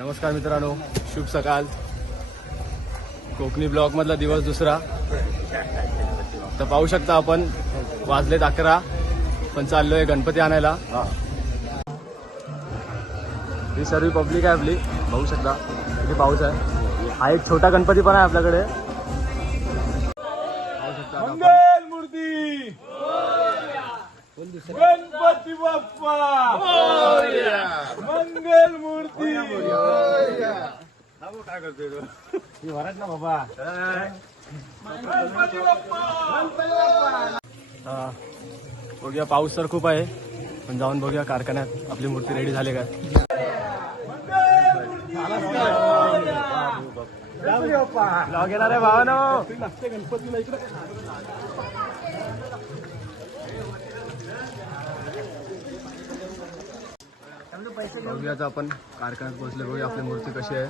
नमस्कार मित्रांनो शुभ सकाळ. कोकणी ब्लॉक मधला दिवस दुसरा. तर पाहू शकता आपण वाजलेत अकरा पण चाललोय गणपती आणायला. ही सर्व पब्लिक आहे आपली पाहू शकता. किती पाऊस आहे. हा एक छोटा गणपती पण आहे आपल्याकडे. पाहू शकता मूर्ती! गणपती बाप्पा. मंगल मूर्ती. ही. वरात ना बाबा गणपती बाप्पा. बघूया पाऊस तर खूप आहे पण जाऊन बघूया कारखान्यात आपली मूर्ती रेडी झाली का. ब्लॉग येणार आहे भावानो. गणपतीला इकडे बघूया आता आपण. कारखान्यात पोहोचले बघूया आपली मूर्ती कशी आहे.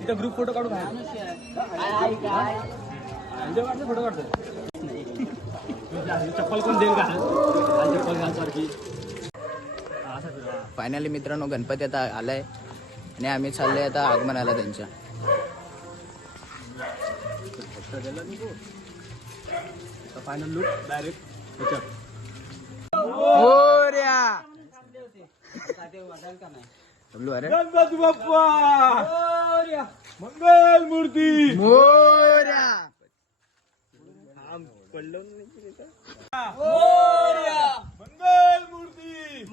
इथं ग्रुप फोटो काढू काय फोटो काढतो चप्पल कोण देईल का चप्पल घालसारखी फायनली मित्रांनो गणपती आता आलाय आणि आम्ही चाललोय आता आगमनाला त्यांच्या. फायनल लुक डायरेक्ट अरे. गणपती बाप्पा! मंगल मूर्ती मंगल मूर्ती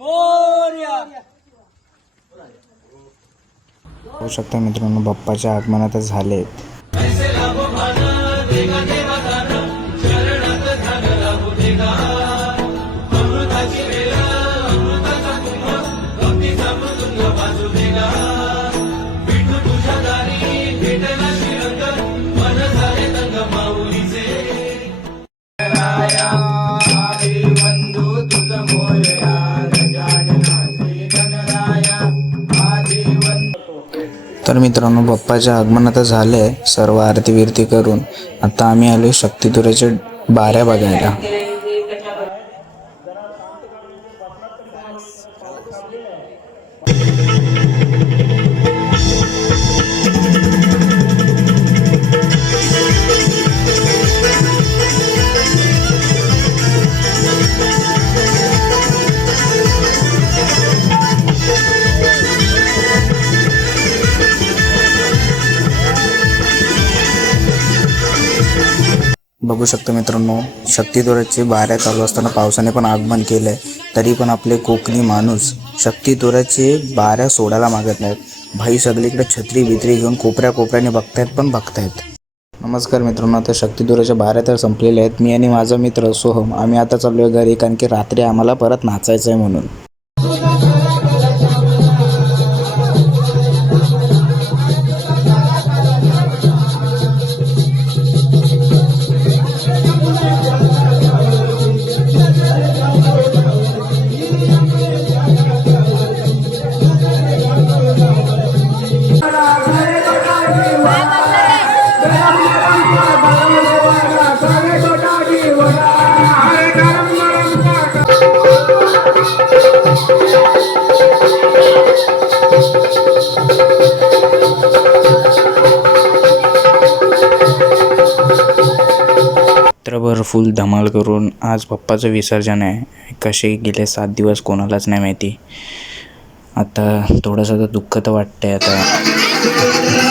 होऊ शकता मित्रांनो बाप्पाच्या आगमनातच झाले तर मित्रांनो बाप्पाच्या झालं आहे सर्व आरती विरती करून. आता आम्ही आलो शक्तितुऱ्याच्या बाऱ्या बघायला. बघू शकतो मित्रांनो शक्तितुऱ्याची बाऱ्या चालू असताना पावसाने पण आगमन केलं आहे तरी पण आपले कोकणी माणूस शक्तितुऱ्याची बाऱ्या सोडायला मागत नाहीत. भाई सगळीकडे छत्री बित्री घेऊन कोपऱ्या कोपऱ्याने बघतायत पण बघतायत. नमस्कार मित्रांनो आता शक्तिदुराच्या बाऱ्या तर संपलेल्या आहेत. मी आणि माझा मित्र सोहम आम्ही आता चाललो आहे घरी कारण की रात्री आम्हाला परत नाचायचं आहे म्हणून. रात्रभर फुल धमाल करून आज पप्पाचं विसर्जन आहे. कसे गेले सात दिवस कोणालाच नाही माहिती. आता थोडंसं तर दुःख तर वाटतंय आता. आहे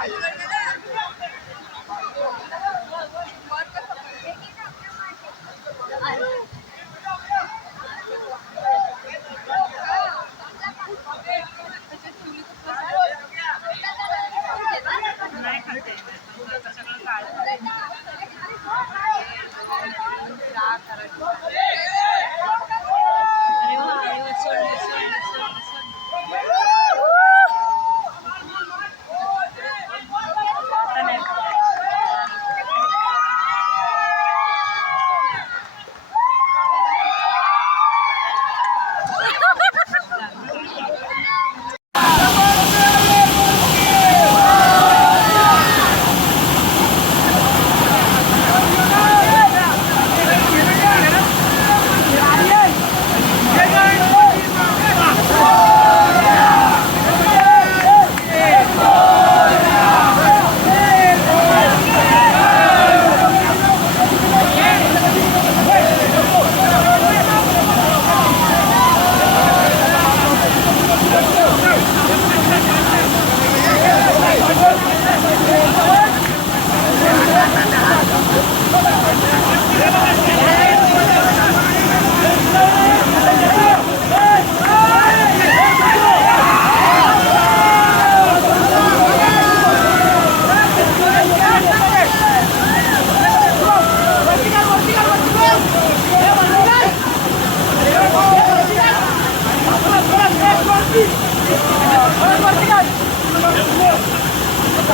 एक